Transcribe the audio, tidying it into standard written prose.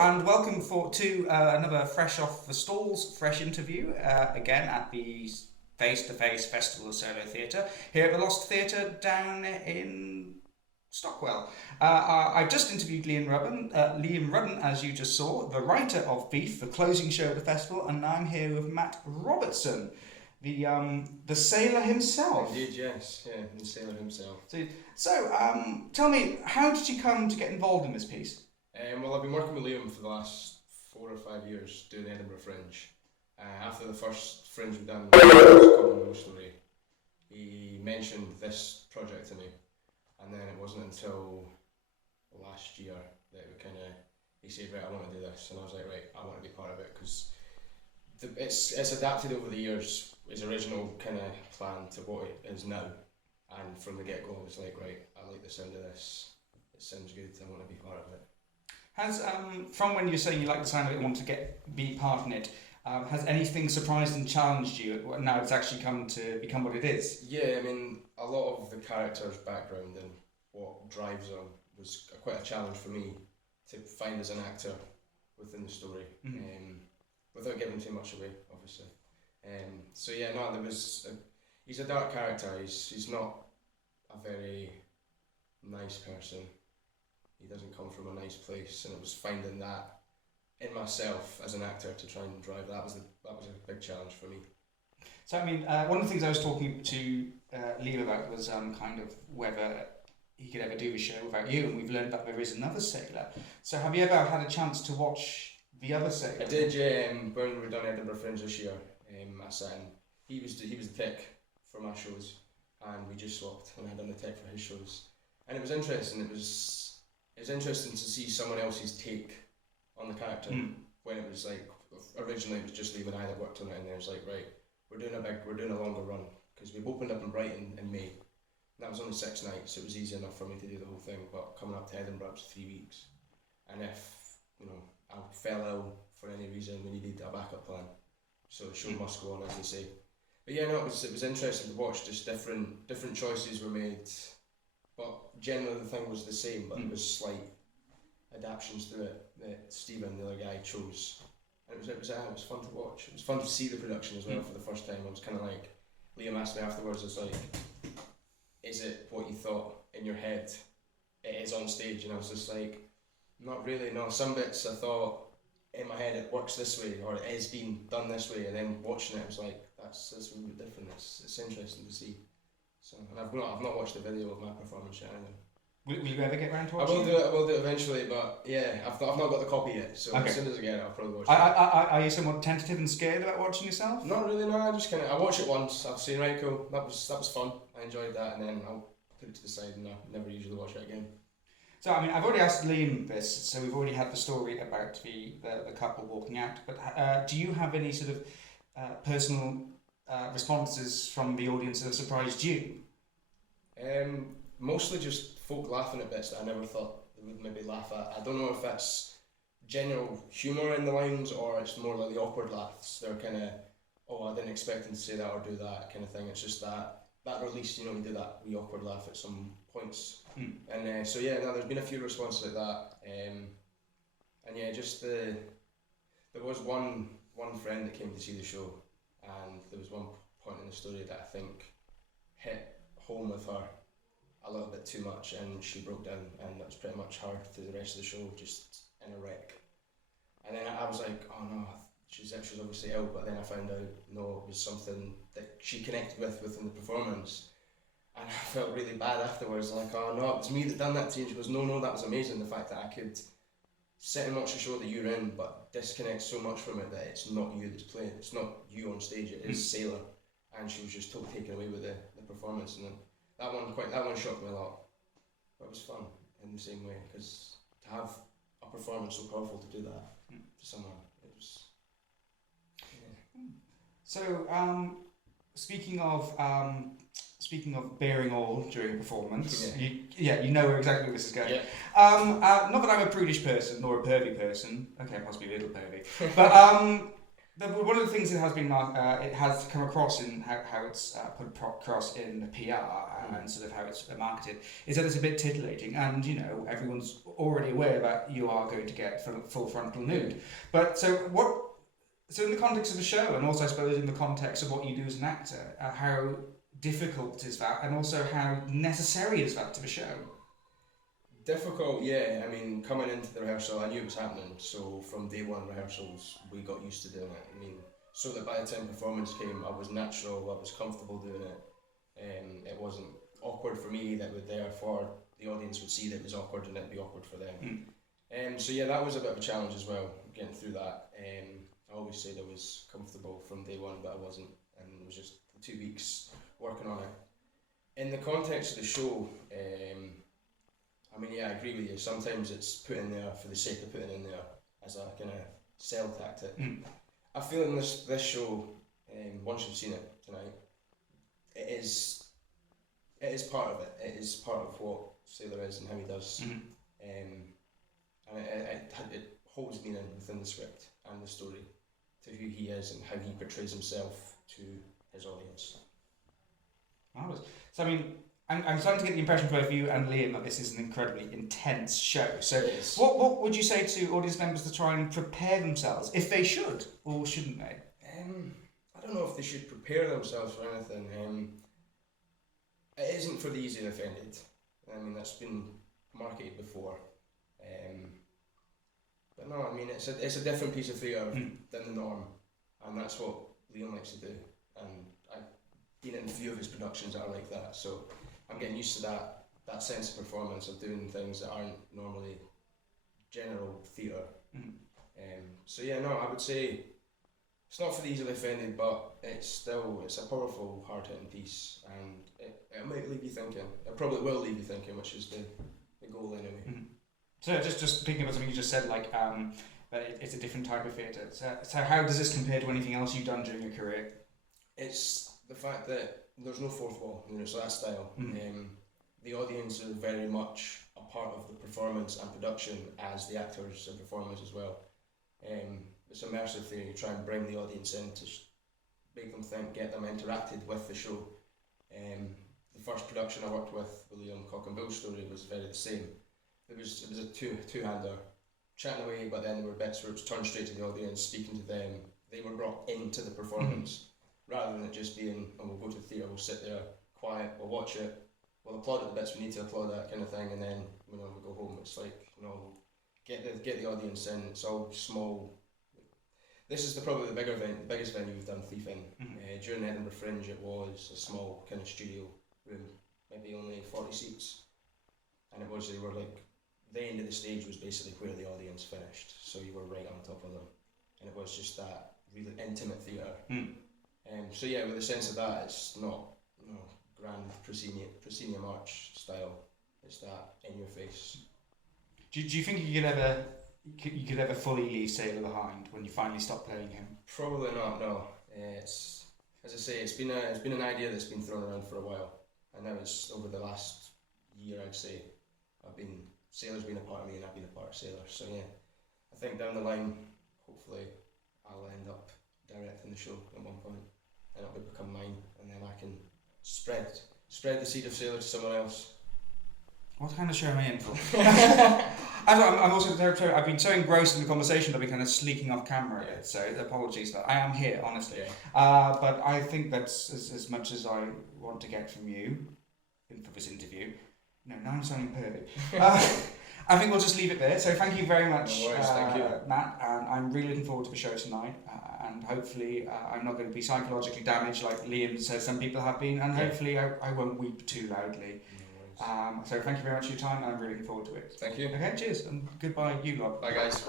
and welcome to another fresh off the stalls, fresh interview, again at the Face-to-Face Festival of Solo Theatre, here at the Lost Theatre down in Stockwell. I've just interviewed Liam Rudden, as you just saw, the writer of Theif, the closing show of the festival, and now I'm here with Matt Robertson, the sailor himself. Indeed, yes, yeah, the sailor himself. So, tell me, how did you come to get involved in this piece? Well, I've been working with Liam for the last 4 or 5 years doing the Edinburgh Fringe. After the first Fringe we've done, Common Story, he mentioned this project to me, and then it wasn't until last year that he said, right, I want to do this, and I was like, right, I want to be part of it, because it's adapted over the years, his original kind of plan to what it is now, and from the get-go I was like, right, I like the sound of this, it sounds good, I want to be part of it. Has from when you're saying you like the sound of it and want to be part in it, has anything surprised and challenged you now it's actually come to become what it is? Yeah, I mean, a lot of the character's background and what drives them was quite a challenge for me to find as an actor within the story, without giving too much away, obviously. So yeah, no, he's a dark character. He's not a very nice person. He doesn't come from a nice place, and it was finding that in myself as an actor to try and drive that was a big challenge for me. So I mean, one of the things I was talking to Liam about was kind of whether he could ever do a show without you, and we've learned that there is another sailor. So have you ever had a chance to watch the other sailor? I did, yeah. When we done Edinburgh Fringe this year, I sat in. He was the tech for my shows, and we just swapped, and I done the tech for his shows, and it was interesting. It was interesting to see someone else's take on the character when it was like originally it was just Liam and I that worked on it, and then it was like, right, we're doing a longer run because we've opened up in Brighton in May. And that was only 6 nights, so it was easy enough for me to do the whole thing. But coming up to Edinburgh, it was 3 weeks, and if I fell ill for any reason, we needed a backup plan. So the show must go on, as they say. But yeah, no, it was interesting to watch. Just different choices were made. But generally the thing was the same, but there was slight adaptations to it that Stephen, the other guy, chose. And it was fun to watch. It was fun to see the production as well for the first time. I was kind of like, Liam asked me afterwards, it's like, is it what you thought in your head it is on stage? And I was just like, not really, no. Some bits I thought in my head it works this way, or it is being done this way, and then watching it I was like, that's a little bit different. It's interesting to see. So, and I've not watched the video of my performance yet either. Will you ever get around to watching it? I will do it eventually, but yeah, I've not got the copy yet, so okay. As soon as I get it, I'll probably watch it. Are you somewhat tentative and scared about watching yourself? Not really, no. I watched it once. I've seen, right, cool. That was fun. I enjoyed that, and then I'll put it to the side, and I'll never usually watch it again. So I mean, I've already asked Liam this, so we've already had the story about the couple walking out. But do you have any sort of personal responses from the audience that have surprised you? Mostly just folk laughing at bits that I never thought they would maybe laugh at. I don't know if that's general humour in the lines or it's more like the awkward laughs. They're kind of, oh, I didn't expect him to say that or do that kind of thing. It's just that release, you do that wee awkward laugh at some points. And so yeah, no, there's been a few responses like that. And yeah, just there was one friend that came to see the show, and there was one point in the story that I think hit home with her a little bit too much, and she broke down, and that was pretty much her through the rest of the show, just in a wreck. And then I was like, oh no, she was obviously ill, but then I found out, no, it was something that she connected with within the performance, and I felt really bad afterwards, like, oh no, it was me that done that to you. And she goes, no, that was amazing, the fact that I could sit and watch a show that you're in, but disconnect so much from it that it's not you that's playing, it's not you on stage, it is Sailor. And she was just totally taken away with the performance, and then that one shocked me a lot, but it was fun in the same way, because to have a performance so powerful to do that to someone, it was. Yeah. So, speaking of bearing all during a performance, you know exactly where this is going. Yeah. Not that I'm a prudish person nor a pervy person. Okay, possibly a little pervy, but One of the things that has been it has come across in how it's put across in the PR and sort of how it's marketed is that it's a bit titillating, and you know everyone's already aware that you are going to get full frontal nude. But so in the context of the show, and also I suppose in the context of what you do as an actor, how difficult is that, and also how necessary is that to the show? Difficult, yeah. I mean, coming into the rehearsal, I knew it was happening, so from day one rehearsals, we got used to doing it. I mean, so that by the time performance came, I was natural, I was comfortable doing it. It wasn't awkward for me, that would therefore the audience would see that it was awkward and it'd be awkward for them. So yeah, that was a bit of a challenge as well, getting through that. I always said I was comfortable from day one, but I wasn't, and it was just 2 weeks working on it. In the context of the show, I mean, yeah, I agree with you. Sometimes it's put in there for the sake of putting in there as a kind of sell tactic. I feel in this show, once you've seen it tonight, it is part of it. It is part of what Sailor is and how he does. And it holds meaning within the script and the story to who he is and how he portrays himself to his audience. Marvelous. So I mean, I'm starting to get the impression from both you and Liam that this is an incredibly intense show. So what would you say to audience members to try and prepare themselves, if they should or shouldn't they? I don't know if they should prepare themselves for anything. It isn't for the easily offended. I mean, that's been marketed before. But no, I mean, it's a different piece of theatre than the norm, and that's what Liam likes to do. And I've been in a few of his productions that are like that, so I'm getting used to that sense of performance, of doing things that aren't normally general theatre. So yeah, no, I would say it's not for the easily offended, but it's a powerful, hard-hitting piece, and it might leave you thinking. It probably will leave you thinking, which is the goal anyway. So just thinking about something you just said, like that it's a different type of theatre. So how does this compare to anything else you've done during your career? It's the fact that there's no fourth wall, you know, so that style. The audience are very much a part of the performance and production as the actors and performers as well. It's immersive theatre. You try and bring the audience in to make them think, get them interacted with the show. The first production I worked with, William Cock and Bull Story, was very the same. It was a two-hander, chatting away, but then there were bits where it was turned straight to the audience, speaking to them. They were brought into the performance, rather than it just being, oh, we'll go to the theatre, we'll sit there, quiet, we'll watch it, we'll applaud at the bits we need to applaud at, kind of thing, and then we go home. It's like, get the audience in. It's all small. This is probably the biggest venue we've done Theif in. During the Edinburgh Fringe, it was a small kind of studio room, maybe only 40 seats, and they were like, the end of the stage was basically where the audience finished, so you were right on top of them, and it was just that really intimate theatre. So yeah, with a sense of that, it's not grand proscenium arch style. It's that in your face. Do you think you could ever fully leave Sailor behind when you finally stop playing him? Probably not. No. It's, as I say, it's been an idea that's been thrown around for a while, and now it's over the last year, I'd say, Sailor's been a part of me and I've been a part of Sailor. So yeah, I think down the line, hopefully, I'll end up directing the show at one point, and it'll become mine, and then I can spread the seed of Sailor to someone else. What kind of show am I in for? I'm also I've been so engrossed in the conversation that I've been kind of sleeking off camera a bit, so apologies for that. I am here, honestly. But I think that's as much as I want to get from you for this interview. No, now I'm sounding perfect. I think we'll just leave it there. So thank you very much, thank you. Matt. And I'm really looking forward to the show tonight. And hopefully I'm not going to be psychologically damaged like Liam says some people have been. And hopefully I won't weep too loudly. So thank you very much for your time, and I'm really looking forward to it. Thank you. Okay, cheers, and goodbye, you lot. Bye, guys.